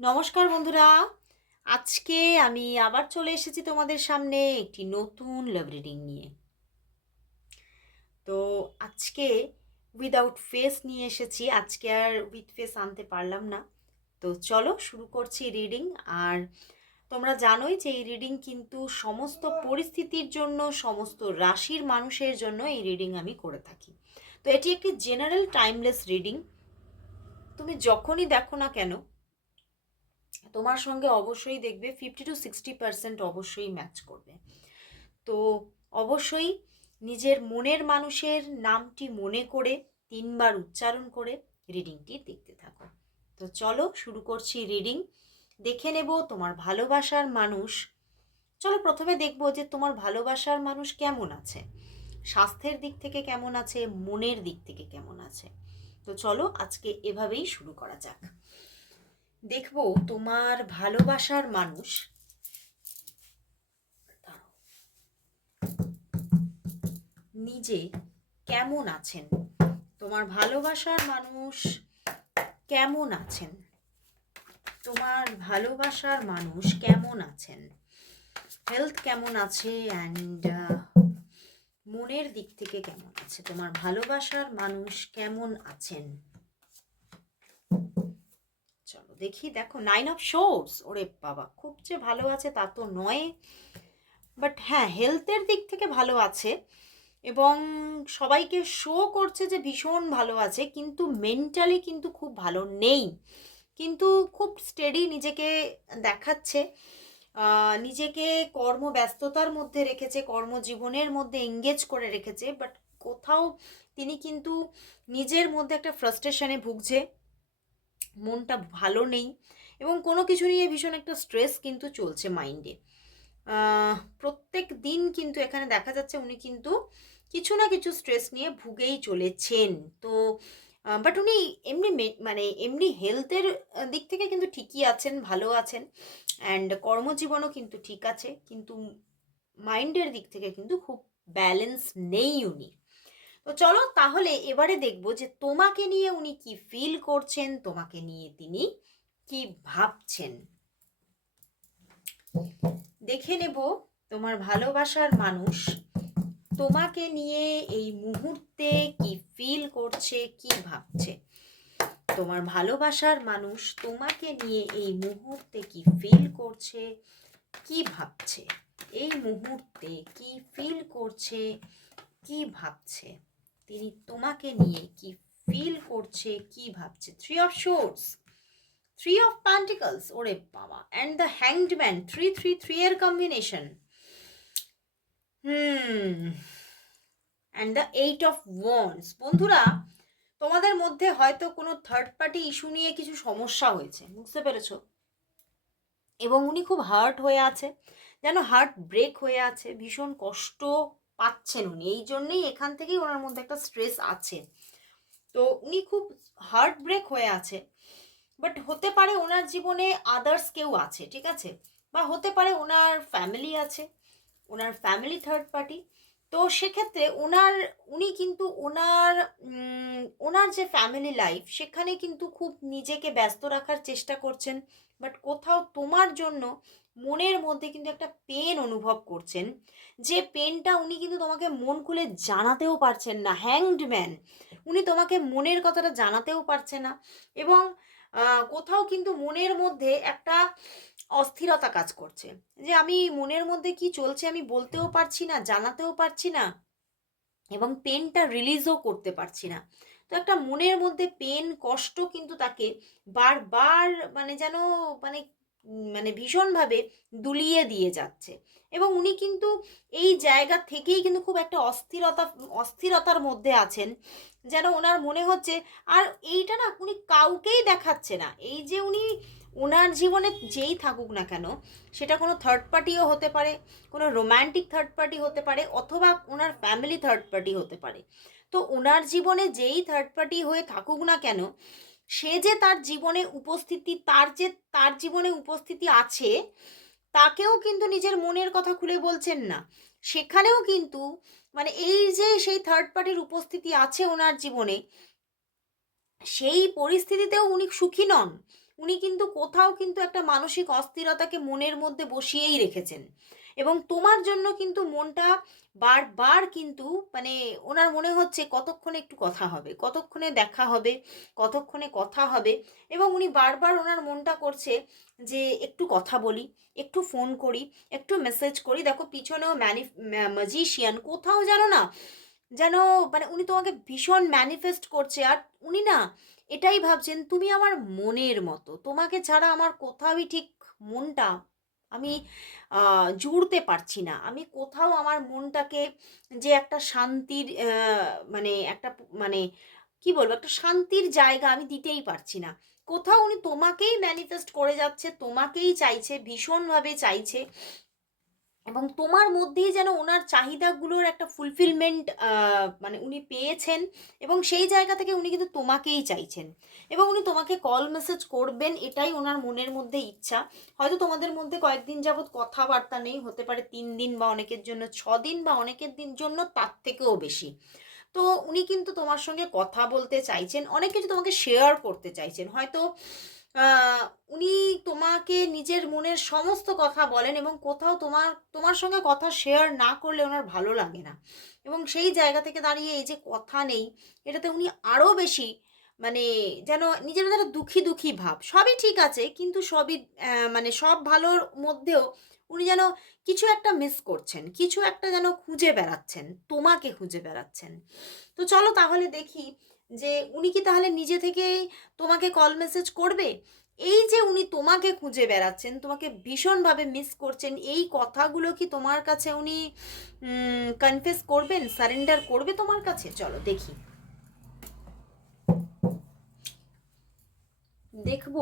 নমস্কার বন্ধুরা। আজকে আমি আবার চলে এসেছি তোমাদের সামনে একটি নতুন লাভ রিডিং নিয়ে। তো আজকে উইদাউট ফেস নিয়ে এসেছি। আজকে আর উইথ ফেস আনতে পারলাম না। তো চলো শুরু করছি রিডিং আর তোমরা জানোই যে এই রিডিং কিন্তু সমস্ত পরিস্থিতির জন্য, সমস্ত রাশির মানুষের জন্য এই রিডিং আমি করে থাকি। তো এটি একটি জেনারেল টাইমলেস রিডিং তুমি যখনই দেখো না কেন তোমার সঙ্গে অবশ্যই দেখবে ফিফটি টু সিক্সটি পার্সেন্ট অবশ্যই ম্যাচ করবে। তো অবশ্যই নিজের মনের মানুষের নামটি মনে করে তিনবার উচ্চারণ করে রিডিংটি দেখতে থাকো। তো চলো শুরু করছি রিডিং দেখে নেব তোমার ভালোবাসার মানুষ। চলো প্রথমে দেখব যে তোমার ভালোবাসার মানুষ কেমন আছে। স্বাস্থ্যের দিক থেকে কেমন আছে? মনের দিক থেকে কেমন আছে? তো চলো আজকে এভাবেই শুরু করা যাক। দেখব তোমার ভালোবাসার মানুষ। নিজে কেমন আছেন? তোমার ভালোবাসার মানুষ কেমন আছেন? তোমার ভালোবাসার মানুষ কেমন আছেন? হেলথ কেমন আছে অ্যান্ড মনের দিক থেকে কেমন আছে? তোমার ভালোবাসার মানুষ কেমন আছেন? দেখি, দেখো নাইন অফ শোর্স ওরে বাবা, খুব যে ভালো আছে তা তো নয়। বাট হ্যাঁ হেলথের দিক থেকে ভালো আছে এবং সবাইকে শো করছে যে ভীষণ ভালো আছে, কিন্তু মেন্টালি কিন্তু খুব ভালো নেই। কিন্তু খুব স্টেডি নিজেকে দেখাচ্ছে নিজেকে কর্মব্যস্ততার মধ্যে রেখেছে, কর্মজীবনের মধ্যে এঙ্গেজ করে রেখেছে বাট কোথাও তিনি কিন্তু নিজের মধ্যে একটা ফ্রাস্ট্রেশনে ভুগছে। মনটা ভালো নেই এবং কোনো কিছু নিয়ে ভীষণ একটা স্ট্রেস কিন্তু চলছে মাইন্ডে প্রত্যেক দিন কিন্তু এখানে দেখা যাচ্ছে উনি কিন্তু কিছু না কিছু স্ট্রেস নিয়ে ভুগেই চলেছেন। তো বাট উনি এমনি মানে এমনি হেলথের দিক থেকে কিন্তু ঠিকই আছেন, ভালো আছেন অ্যান্ড কর্মজীবনও কিন্তু ঠিক আছে, কিন্তু মাইন্ডের দিক থেকে কিন্তু খুব ব্যালেন্স নেই উনি। তো চলো তাহলে এবারে দেখব যে তোমাকে নিয়ে উনি কি ফিল করছেন, তোমাকে নিয়ে তিনি কি ভাবছেন। দেখে নেব তোমার ভালোবাসার মানুষ তোমাকে নিয়ে এই মুহূর্তে কি ফিল করছে, কি ভাবছে। তোমার ভালোবাসার মানুষ তোমাকে নিয়ে এই মুহূর্তে কি ফিল করছে, কি ভাবছে? এই মুহূর্তে কি ফিল করছে, কি ভাবছে? তিনি তোমাকে নিয়ে কি ফিল করছে, কি ভাবছে? Three of swords three of pentacles ওরে বাবা and the hanged man three three three এর combination hmm and the eight of wands বন্ধুরা, তোমাদের মধ্যে হয়তো কোনো থার্ড পার্টি ইস্যু নিয়ে কিছু সমস্যা হয়েছে, বুঝতে পেরেছ? এবং উনি খুব হার্ট হয়ে আছে, যেন হার্ট ব্রেক হয়ে আছে, ভীষণ কষ্ট পাচ্ছেন উনি। এই জন্যেই এখান থেকেই ওনার মধ্যে একটা স্ট্রেস আছে। তো উনি খুব হার্ট ব্রেক হয়ে আছে। বাট হতে পারে ওনার জীবনে আদার্স কেউ আছে, ঠিক আছে? বা হতে পারে ওনার ফ্যামিলি আছে, ওনার ফ্যামিলি থার্ড পার্টি তো সেক্ষেত্রে ওনার, উনি কিন্তু ওনার ওনার যে ফ্যামিলি লাইফ সেখানে কিন্তু খুব নিজেকে ব্যস্ত রাখার চেষ্টা করছেন। বাট কোথাও তোমার জন্য মনের মধ্যে কিন্তু একটা পেন অনুভব করছেন। যে পেনটা উনি কিন্তু তোমাকে মন খুলে জানাতেও পারছেন না হ্যাংড ম্যান উনি তোমাকে মনের কথাটা জানাতেও পারছে না এবং কোথাও কিন্তু মনের মধ্যে একটা অস্থিরতা কাজ করছে। যে আমি মনের মধ্যে কি চলছে আমি বলতেও পারছি না, জানাতেও পারছি না এবং পেনটা রিলিজও করতে পারছি না। তো একটা মনের মধ্যে পেন, কষ্ট কিন্তু তাকে বারবার মানে যেন মানে মানে ভীষণভাবে দুলিয়ে দিয়ে যাচ্ছে। এবং উনি কিন্তু এই জায়গা থেকেই কিন্তু খুব একটা অস্থিরতা, অস্থিরতার মধ্যে আছেন। যেন ওনার মনে হচ্ছে, আর এইটা না উনি কাউকেই দেখাচ্ছে না। এই যে উনি ওনার জীবনে যেই থাকুক না কেন, সেটা কোনো থার্ড পার্টিও হতে পারে, কোনো রোম্যান্টিক থার্ড পার্টি হতে পারে, অথবা ওনার ফ্যামিলি থার্ড পার্টি হতে পারে। তো ওনার জীবনে যেই থার্ড পার্টি হয়ে থাকুক না কেন, সে যে তার জীবনে উপস্থিতি, তার যে, তার জীবনে উপস্থিতি আছে, তাকেও কিন্তু নিজের মনের কথা খুলে বলছেন না। সেখানেও কিন্তু মানে এই যে সেই থার্ড পার্টির উপস্থিতি আছে ওনার জীবনে, সেই পরিস্থিতিতেও উনি সুখী নন। উনি কিন্তু কোথাও কিন্তু একটা মানসিক অস্থিরতাকে মনের মধ্যে বসিয়েই রেখেছেন। এবং তোমার জন্য কিন্তু মনটা বারবার কিন্তু মানে ওনার মনে হচ্ছে কতক্ষণে একটু কথা হবে, কতক্ষণে দেখা হবে, কতক্ষণে কথা হবে এবং উনি বারবার ওনার মনটা করছে যে একটু কথা বলি, একটু ফোন করি, একটু মেসেজ করি। দেখো পিছনেও ম্যানি ম্যাজিশিয়ান কোথাও জানো না, যেন মানে উনি তোমাকে ভীষণ ম্যানিফেস্ট করছে। আর উনি না এটাই ভাবছেন, তুমি আমার মনের মতো। তোমাকে ছাড়া আমার কোথাওই ঠিক মনটা আমি জুড়তে পারছি না। আমি কোথাও আমার মনটাকে যে একটা শান্তির মানে একটা মানে কি বলব? একটা শান্তির জায়গা আমি দিতেই পারছি না। কোথাও উনি তোমাকেই ম্যানিফেস্ট করে যাচ্ছে, তোমাকেই চাইছে, ভীষণভাবে চাইছে। এবং তোমার মধ্যেই যেন ওনার চাহিদাগুলোর একটা ফুলফিলমেন্ট মানে উনি পেয়েছেন এবং সেই জায়গা থেকে উনি কিন্তু তোমাকেই চাইছেন। এবং উনি তোমাকে কল মেসেজ করবেন, এটাই ওনার মনের মধ্যে ইচ্ছা। হয়তো তোমাদের মধ্যে কয়েকদিন যাবৎ কথাবার্তা নেই, হতে পারে তিন দিন বা অনেকের জন্য, ছ দিন বা অনেকের দিন জন্য, তার থেকেও বেশি। তো উনি কিন্তু তোমার সঙ্গে কথা বলতে চাইছেন, অনেক কিছু তোমাকে শেয়ার করতে চাইছেন। হয়তো উনি তোমাকে নিজের মনের সমস্ত কথা বলেন এবং কোথাও তোমার তোমার সঙ্গে কথা শেয়ার না করলে ওনার ভালো লাগে না। এবং সেই জায়গা থেকে দাঁড়িয়ে এই যে কথা নেই, এটাতে উনি আরও বেশি মানে যেন নিজের একটা দুঃখী দুঃখী ভাব। সবই ঠিক আছে, কিন্তু সবই মানে সব ভালোর মধ্যেও উনি যেন কিছু একটা মিস করছেন, কিছু একটা যেন খুঁজে বেড়াচ্ছেন, তোমাকে খুঁজে বেড়াচ্ছেন। তো চলো তাহলে দেখি যে উনি কি তাহলে নিজে থেকেই তোমাকে কল মেসেজ করবে? এই যে উনি তোমাকে খুঁজে বেড়াচ্ছেন, তোমাকে ভীষণভাবে মিস করছেন, এই কথাগুলো কি তোমার কাছে উনি কনফেস করবেন সারেন্ডার করবে তোমার কাছে? চলো দেখি। দেখব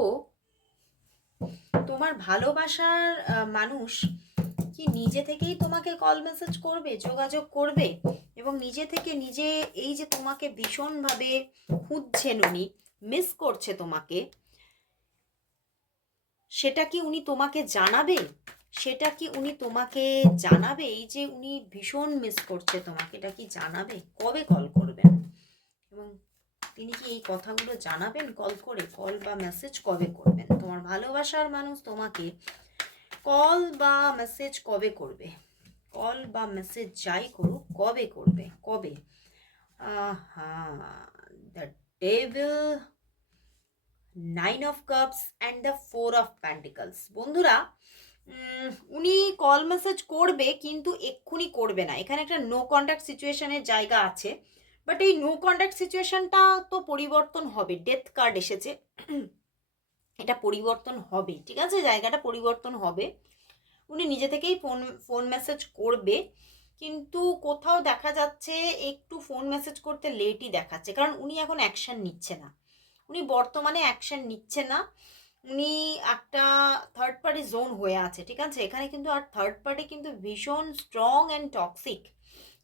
তোমার ভালোবাসার মানুষ কি নিজে থেকেই তোমাকে কল মেসেজ করবে, যোগাযোগ করবে? এবং নিজে থেকে নিজে এই যে তোমাকে ভীষণভাবে খুঁজছেন উনি মিস করছে তোমাকে, সেটা কি উনি তোমাকে জানাবে? সেটা কি উনি তোমাকে জানাবে? এই যে উনি ভীষণ মিস করছে তোমাকে, এটা কি জানাবে? কবে কল করবেন? এবং তিনি কি এই কথাগুলো জানাবেন? কল করে কল বা মেসেজ কবে করবেন? তোমার ভালোবাসার মানুষ তোমাকে কল বা মেসেজ কবে করবে? কল বা মেসেজ যাই করুক, কবে করবে? কবে? The devil nine of cups and the four of pentacles বন্ধুরা উনি কল মেসেজ করবে কিন্তু এক্ষুনি করবে না। এখানে একটা নো কন্ট্যাক্ট সিচুয়েশনের জায়গা আছে। বাট এই নো কন্ট্যাক্ট সিচুয়েশনটা তো পরিবর্তন হবে। ডেথ কার্ড এসেছে। এটা পরিবর্তন হবে, ঠিক আছে? জায়গাটা পরিবর্তন হবে। উনি নিজে থেকেই ফোন ফোন মেসেজ করবে, কিন্তু কোথাও দেখা যাচ্ছে একটু ফোন মেসেজ করতে লেটই দেখাচ্ছে, কারণ উনি এখন অ্যাকশন নিচ্ছে না। উনি বর্তমানে অ্যাকশন নিচ্ছে না। উনি একটা থার্ড পার্টি জোন হয়ে আছে, ঠিক আছে? এখানে কিন্তু আর থার্ড পার্টি কিন্তু ভীষণ স্ট্রং অ্যান্ড টক্সিক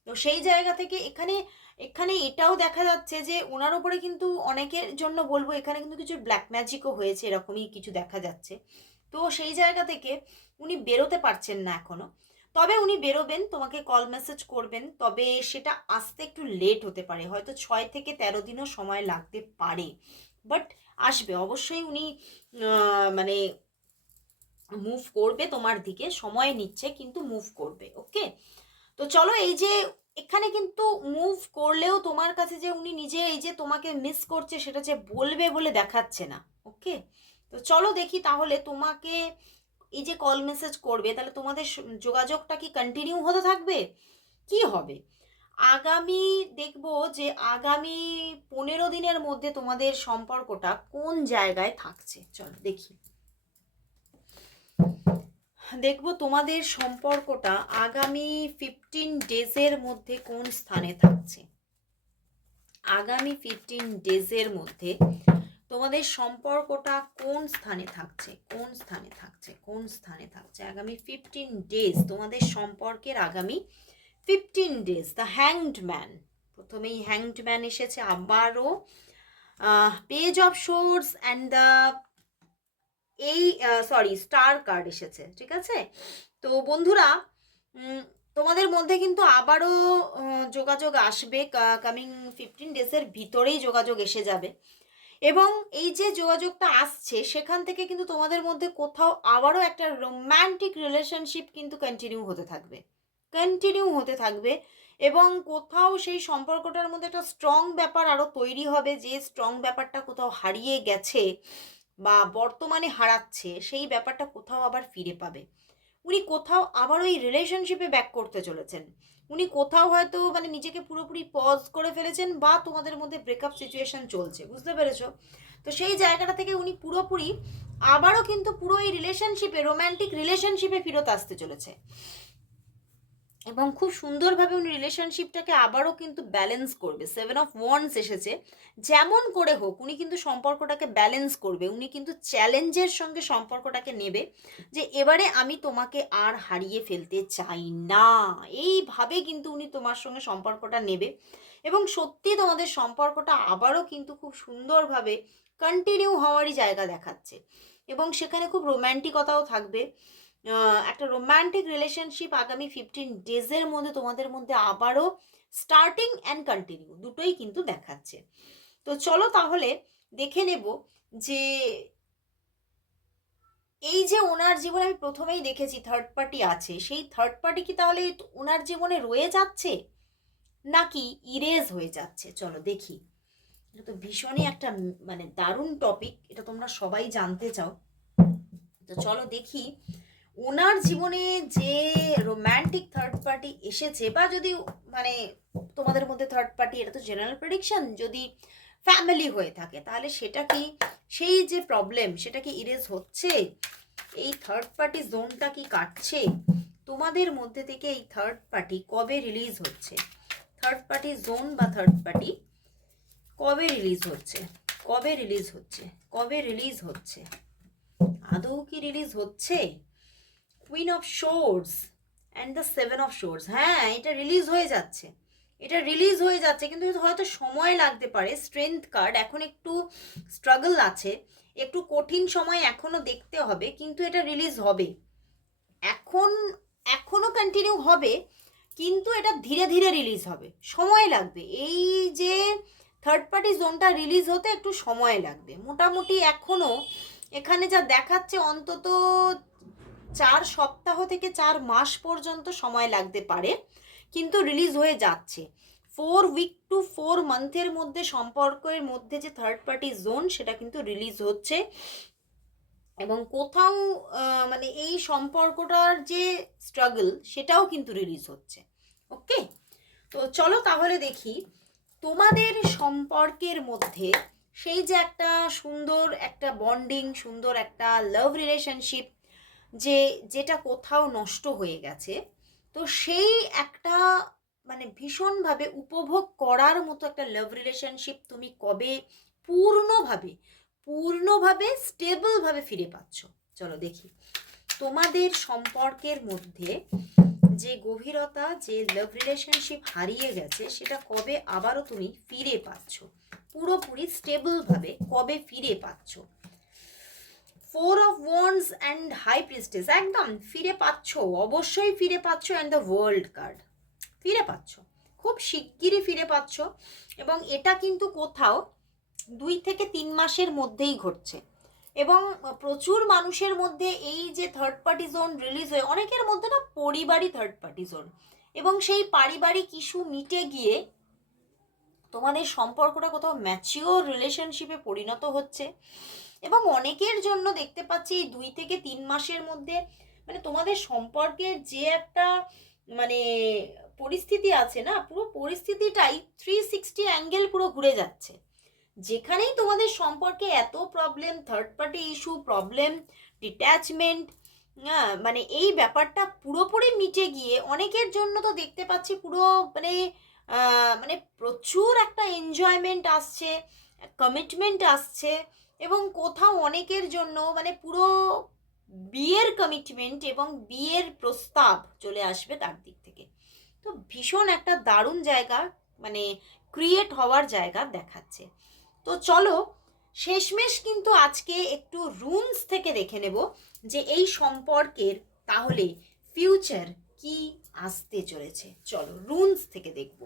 তো সেই জায়গা থেকে এখানে এখানে এটাও দেখা যাচ্ছে যে ওনার ওপরে কিন্তু অনেকের জন্য বলব এখানে কিন্তু কিছু ব্ল্যাক ম্যাজিকও হয়েছে, এরকমই কিছু দেখা যাচ্ছে। তো সেই জায়গা থেকে উনি বেরোতে পারছেন না এখনও। তবে উনি বেরোবেন, তোমাকে কল মেসেজ করবেন, তবে সেটা আসতে একটু লেট হতে পারে, হয়তো ছয় থেকে তেরো দিনও সময় লাগতে পারে। বাট আসবে, অবশ্যই উনি মানে মুভ করবে তোমার দিকে, সময় নিচ্ছে কিন্তু মুভ করবে ওকে তো চলো এই যে এখানে কিন্তু মুভ করলেও তোমার কাছে যে উনি নিজে এই যে তোমাকে মিস করছে সেটা যে বলবে বলে দেখাচ্ছে না ওকে তো চলো দেখি তাহলে তোমাকে এই যে কল মেসেজ করবে, তাহলে তোমাদের যোগাযোগটা কি কন্টিনিউ হতে থাকবে? কি হবে? আগামী, দেখব যে আগামী পনেরো দিনের মধ্যে তোমাদের সম্পর্কটা কোন জায়গায় থাকছে? চলো দেখি। দেখব তোমাদের সম্পর্কটা আগামী ফিফটিন ডেজের মধ্যে কোন স্থানে থাকছে। আগামী ফিফটিন ডেজের মধ্যে তোমাদের সম্পর্কটা কোন স্থানে থাকছে, কোন স্থানে থাকছে, কোন স্থানে থাকছে। আগামী ফিফটিন ডেজ তোমাদের সম্পর্কের আগামী fifteen days the hanged man প্রথমেই হ্যাংড ম্যান এসেছে আবারও page of swords and the এই সরি স্টার কার্ড এসেছে, ঠিক আছে? তো বন্ধুরা তোমাদের মধ্যে কিন্তু আবারও যোগাযোগ আসবে কামিং ফিফটিন ডেজের ভিতরেই যোগাযোগ এসে যাবে। এবং এই যে যোগাযোগটা আসছে, সেখান থেকে কিন্তু তোমাদের মধ্যে কোথাও আবারও একটা রোম্যান্টিক রিলেশনশিপ কিন্তু কন্টিনিউ হতে থাকবে। কন্টিনিউ হতে থাকবে এবং কোথাও সেই সম্পর্কটার মধ্যে একটা স্ট্রং ব্যাপার আরও তৈরি হবে, যে স্ট্রং ব্যাপারটা কোথাও হারিয়ে গেছে বা বর্তমানে হারাচ্ছে, সেই ব্যাপারটা কোথাও আবার ফিরে পাবে। উনি কোথাও আবার ওই রিলেশনশিপে ব্যাক করতে চলেছেন। উনি কোথাও হয়তো মানে নিজেকে পুরোপুরি পজ করে ফেলেছেন বা তোমাদের মধ্যে ব্রেকআপ সিচুয়েশন চলছে, বুঝতে পেরেছ? তো সেই জায়গাটা থেকে উনি পুরোপুরি আবারও কিন্তু পুরো এই রিলেশনশিপে রোম্যান্টিক রিলেশনশিপে ফেরত আসতে চলেছে। এবং খুব সুন্দরভাবে উনি রিলেশনশিপটাকে আবারও কিন্তু ব্যালেন্স করবে। সেভেন অফ ওয়ান্স এসেছে। যেমন করে হোক, উনি কিন্তু সম্পর্কটাকে ব্যালেন্স করবে। উনি কিন্তু চ্যালেঞ্জের সঙ্গে সম্পর্কটাকে নেবে যে এবারে আমি তোমাকে আর হারিয়ে ফেলতে চাই না। এইভাবে কিন্তু উনি তোমার সঙ্গে সম্পর্কটা নেবে। এবং সত্যি তোমাদের সম্পর্কটা আবারও কিন্তু খুব সুন্দরভাবে কন্টিনিউ হওয়ারই জায়গা দেখাচ্ছে। এবং সেখানে খুব রোম্যান্টিকতাও থাকবে। একটা রোম্যান্টিক রিলেশনশিপ আগামী ফিফটিন ডেজের মধ্যে তোমাদের মধ্যে আবারও স্টার্টিং অ্যান্ড কন্টিনিউ দুটোই কিন্তু দেখাচ্ছে। তো চলো তাহলে দেখে নেব যে এই যে ওনার জীবনে আমি প্রথমেই দেখেছি থার্ড পার্টি আছে, সেই থার্ড পার্টি কি তাহলে ওনার জীবনে রয়ে যাচ্ছে নাকি ইরেজ হয়ে যাচ্ছে? চলো দেখি। এটা তো ভীষণই একটা মানে দারুণ টপিক এটা তোমরা সবাই জানতে চাও। তো চলো দেখি ওনার জীবনে যে রোম্যান্টিক থার্ড পার্টি এসেছে বা যদি মানে তোমাদের মধ্যে থার্ড পার্টি এটা তো জেনারেল প্রেডিকশন যদি ফ্যামিলি হয়ে থাকে, তাহলে সেটা কি সেই যে প্রবলেম সেটা কি ইরেজ হচ্ছে? এই থার্ড পার্টি জোনটা কি কাটছে? তোমাদের মধ্যে থেকে এই থার্ড পার্টি কবে রিলিজ হচ্ছে? থার্ড পার্টি জোন বা থার্ড পার্টি কবে রিলিজ হচ্ছে? কবে রিলিজ হচ্ছে? কবে রিলিজ হচ্ছে? আদৌ কি রিলিজ হচ্ছে? Queen of swords and the seven of swords হ্যাঁ এটা রিলিজ হয়ে যাচ্ছে। এটা রিলিজ হয়ে যাচ্ছে, কিন্তু হয়তো সময় লাগতে পারে স্ট্রেংথ কার্ড এখন একটু স্ট্রাগল আছে, একটু কঠিন সময় এখনও দেখতে হবে, কিন্তু এটা রিলিজ হবে। এখন এখনও কন্টিনিউ হবে, কিন্তু এটা ধীরে ধীরে রিলিজ হবে। সময় লাগবে। এই যে থার্ড পার্টি জোনটা রিলিজ হতে একটু সময় লাগবে। মোটামুটি এখনও এখানে যা দেখাচ্ছে অন্তত চার সপ্তাহ থেকে চার মাস পর্যন্ত সময় লাগতে পারে, কিন্তু রিলিজ হয়ে যাচ্ছে। ফোর উইক টু ফোর মান্থের মধ্যে সম্পর্কের মধ্যে যে থার্ড পার্টি জোন সেটা কিন্তু রিলিজ হচ্ছে। এবং কোথাও মানে এই সম্পর্কটার যে স্ট্রাগল সেটাও কিন্তু রিলিজ হচ্ছে। ওকে তো চলো তাহলে দেখি, তোমাদের সম্পর্কের মধ্যে সেই যে একটা সুন্দর একটা বন্ডিং সুন্দর একটা লাভ রিলেশনশিপ যে যেটা কোথাও নষ্ট হয়ে গেছে, তো সেই একটা মানে ভীষণভাবে উপভোগ করার মতো একটা লাভ রিলেশনশিপ তুমি কবে পূর্ণভাবে পূর্ণভাবে স্টেবলভাবে ফিরে পাচ্ছ? চলো দেখি। তোমাদের সম্পর্কের মধ্যে যে গভীরতা, যে লাভ রিলেশনশিপ হারিয়ে গেছে, সেটা কবে আবারও তুমি ফিরে পাচ্ছ? পুরোপুরি স্টেবলভাবে কবে ফিরে পাচ্ছ? Four of wands and high priestess একদম, ফিরে পাচ্ছ, অবশ্যই ফিরে পাচ্ছ অ্যান্ড দ্য ওয়ার্ল্ড কার্ড ফিরে পাচ্ছ, খুব শিগগিরই ফিরে পাচ্ছ। এবং এটা কিন্তু কোথাও দুই থেকে তিন মাসের মধ্যেই ঘটছে। এবং প্রচুর মানুষের মধ্যে এই যে থার্ড পার্টি জোন রিলিজ হয়ে, অনেকের মধ্যে না পরিবারই থার্ড পার্টি জোন এবং সেই পারিবারিক ইস্যু মিটে গিয়ে তোমাদের সম্পর্কটা কোথাও ম্যাচিওর রিলেশনশিপে পরিণত হচ্ছে। এবং অনেকের জন্য দেখতে পাচ্ছি এই দুই থেকে তিন মাসের মধ্যে মানে তোমাদের সম্পর্কের যে একটা মানে পরিস্থিতি আছে না, পুরো পরিস্থিতিটাই থ্রি সিক্সটি অ্যাঙ্গেল পুরো ঘুরে যাচ্ছে। যেখানেই তোমাদের সম্পর্কে এত problem third party issue problem detachment মানে এই ব্যাপারটা পুরোপুরি মিটে গিয়ে অনেকের জন্য তো দেখতে পাচ্ছি পুরো মানে মানে প্রচুর একটা এনজয়মেন্ট আসছে কমিটমেন্ট আসছে। এবং কোথাও অনেকের জন্য মানে পুরো বিয়ের কমিটমেন্ট এবং বিয়ের প্রস্তাব চলে আসবে তার দিক থেকে। তো ভীষণ একটা দারুণ জায়গা মানে ক্রিয়েট হওয়ার জায়গা দেখাচ্ছে। তো চলো, শেষমেশ কিন্তু আজকে একটু রুমস থেকে দেখে নেব যে এই সম্পর্কের তাহলে ফিউচার কি আসতে চলেছে। চলো রুনস থেকে দেখব।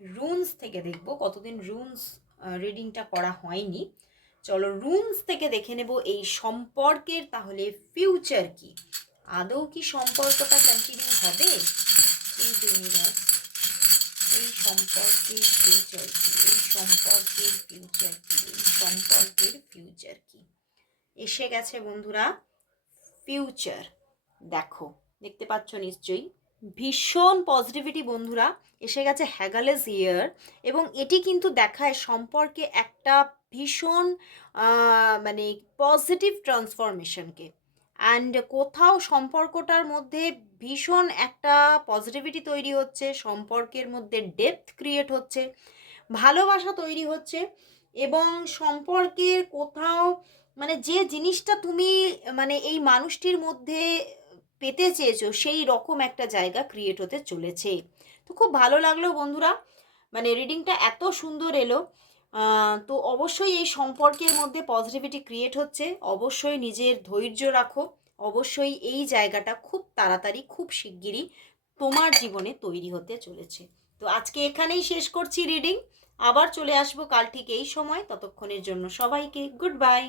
রুনস থেকে দেখব, কতদিন রুনস রিডিংটা করা হয়নি। চলো রুমস থেকে দেখে নেব এই সম্পর্কের, তাহলে ফিউচার কি? আদৌ কি সম্পর্কটা কন্টিনিউ হবে? এই ইউনিভার্স এই সম্পর্কের ফিউচার কি? এই সম্পর্কের ফিউচার কি? এই সম্পর্কের ফিউচার কি? এসে গেছে বন্ধুরা ফিউচার দেখো, দেখতে পাচ্ছ নিশ্চয়ই? ভীষণ পজিটিভিটি বন্ধুরা, এসে গেছে হ্যাগালেস ইয়ার এবং এটি কিন্তু দেখায় সম্পর্কে একটা ভীষণ মানে পজিটিভ ট্রান্সফরমেশনকে অ্যান্ড কোথাও সম্পর্কটার মধ্যে ভীষণ একটা পজিটিভিটি তৈরি হচ্ছে, সম্পর্কের মধ্যে ডেপথ ক্রিয়েট হচ্ছে, ভালোবাসা তৈরি হচ্ছে এবং সম্পর্কের কোথাও মানে যে জিনিসটা তুমি মানে এই মানুষটির মধ্যে পেতে চেয়েছো, সেই রকম একটা জায়গা ক্রিয়েট হতে চলেছে। তো খুব ভালো লাগল বন্ধুরা মানে রিডিংটা এত সুন্দর এলো। তো অবশ্যই এই সম্পর্কের মধ্যে পজিটিভিটি ক্রিয়েট হচ্ছে, অবশ্যই নিজের ধৈর্য রাখো, অবশ্যই এই জায়গাটা খুব তাড়াতাড়ি, খুব শিগগিরই তোমার জীবনে তৈরি হতে চলেছে। তো আজকে এখানেই শেষ করছি রিডিং আবার চলে আসব কাল ঠিক এই সময়, ততক্ষণের জন্য সবাইকে গুড বাই